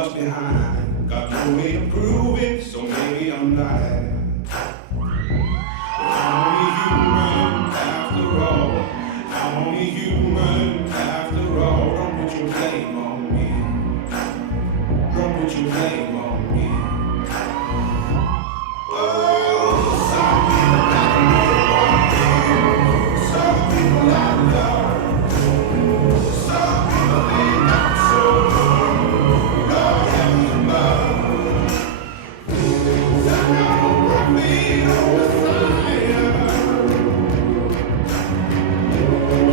else behind. Got no way to prove it, so maybe I'm lying. I'm only human after all. I'm only human after all. Don't put your blame on me. Don't put your blame on me. Oh, some people I know, some people I love, some people they not so good. Lord have mercy. Some don't bring me no Messiah.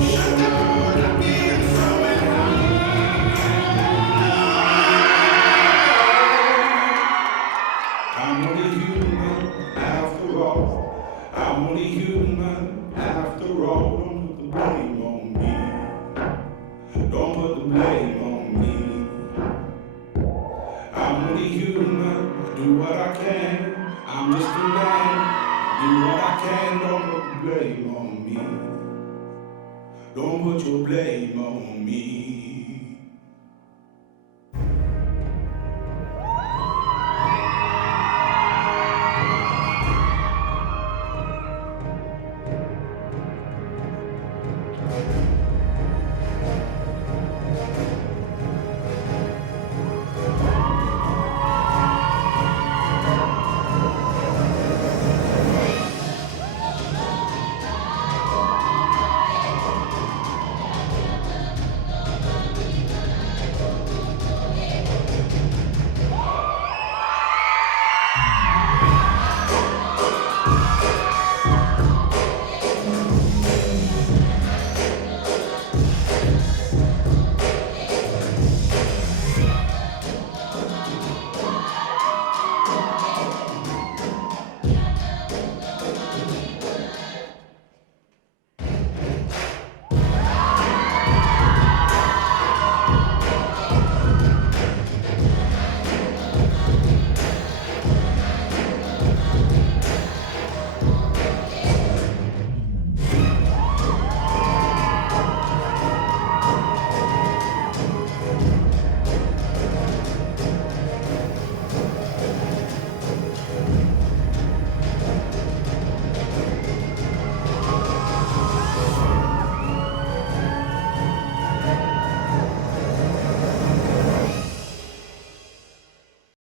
Shut down again, so I'm only human after all. I'm only human after all. Don't put the blame on me. Don't put the blame on me. I'm only human. I do what I can. I'm just a man. Do what I can. Don't put the blame on me. Don't put your blame on me.